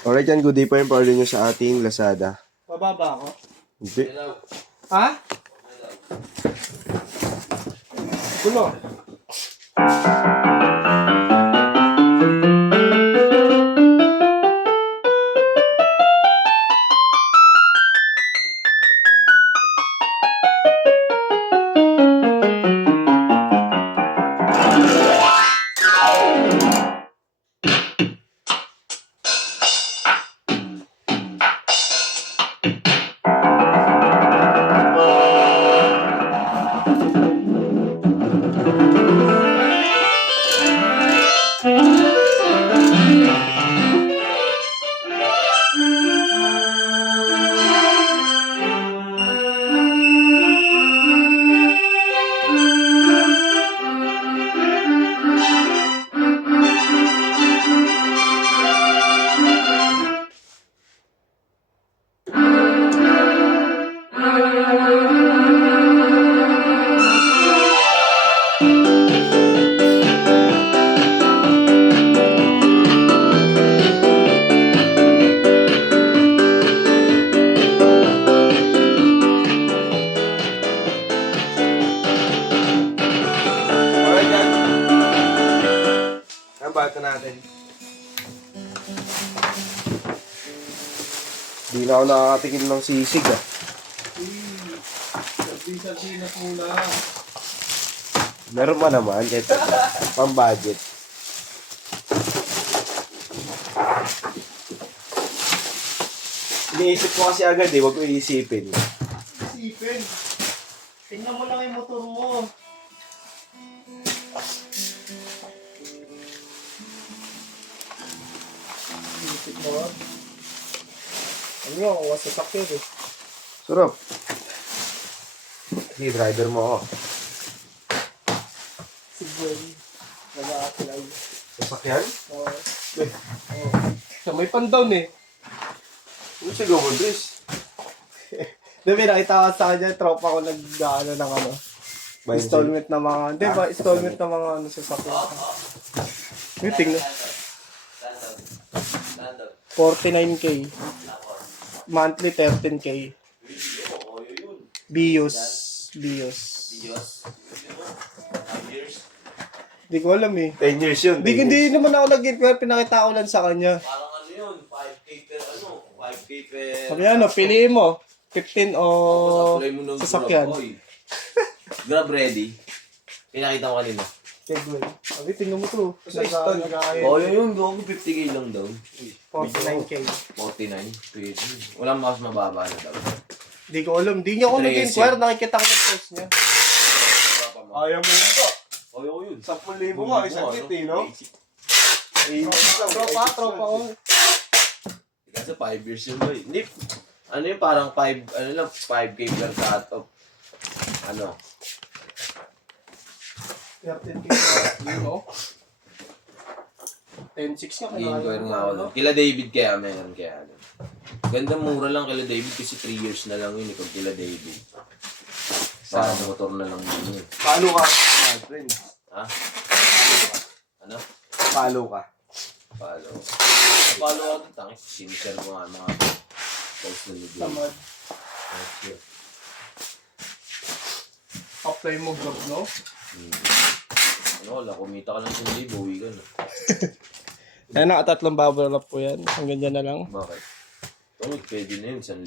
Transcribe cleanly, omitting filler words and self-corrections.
Alright yan, good day po yung pa-order nyo sa ating Lazada. Bababa ako? Hindi. Ha? Gulo. Alright yan. Ang bato natin. Di na ako nakakatikim ng sisig ah. Sardinas muna. Meron pa naman, kahit pang-budget. Iniisip ko kasi agad eh, huwag ko iisipin. Isipin. Tingnan mo lang yung motor mo. Isip mo. Ano yun? Kawas sa sakit eh. Sarap. Sige, driver mo ako. Si Gwen. Nag-a-apply. Sasakyan? Oo. So, may pan-down eh. Ano siya gawin, Dres? Diba, nakita ko sa kanya, tropa ko nag-ano ng ano. Installment na mga, di ba? Installment na mga ano sa sakyan. Yung tingnan. 49K. Monthly 13K. Bios. Di ko alam eh. 10 years yun. Hindi naman ako nag-inquire, pinakita ko lang sa kanya. Parang ano yun, 5K per ano, 5K per... Sabi ano, piliin mo. 15 o Apply mo ng sasakyan. Grab, oy. Grab ready. Pinakita mo kanina. Segway. Sabi, tingnan mo to. Oh, yun, gawin 50K lang daw. 49K. 49. Pwede. Walang mas mababa na daw. Di ko alam. Di niya ako nag-inquire. Nakikita ko yung post niya. Ayaw mo yun to. Ayaw ko yun. 10,000 nga, isang kit eh, no? Tropa ko. Kasi 5 years yun ba eh. Hindi, ano yun, parang 5K per cut-off. Ano? 13K. Yun o. 10.6 nga. I-inquire nga ako doon. Kila David kaya, meron kaya. Ano. Ganda mura lang kila David kasi 3 years na lang yun eh, kung kila David. Parang motor na lang yun. Palo ka, my friend. Ha? Ano? Palo ka. Follow. Follow ako dito. Tangik. Sinishare ko nga mga post na video. Tamad. Thank you. Apply mo job, no? Ano, wala. Kumita ka lang sa libo. Uwi ka na. Ayan, nakatatlong bubble wrap po yan. Hanggang dyan na lang. Bakit? Tungkol, pwede na yun. 1,000.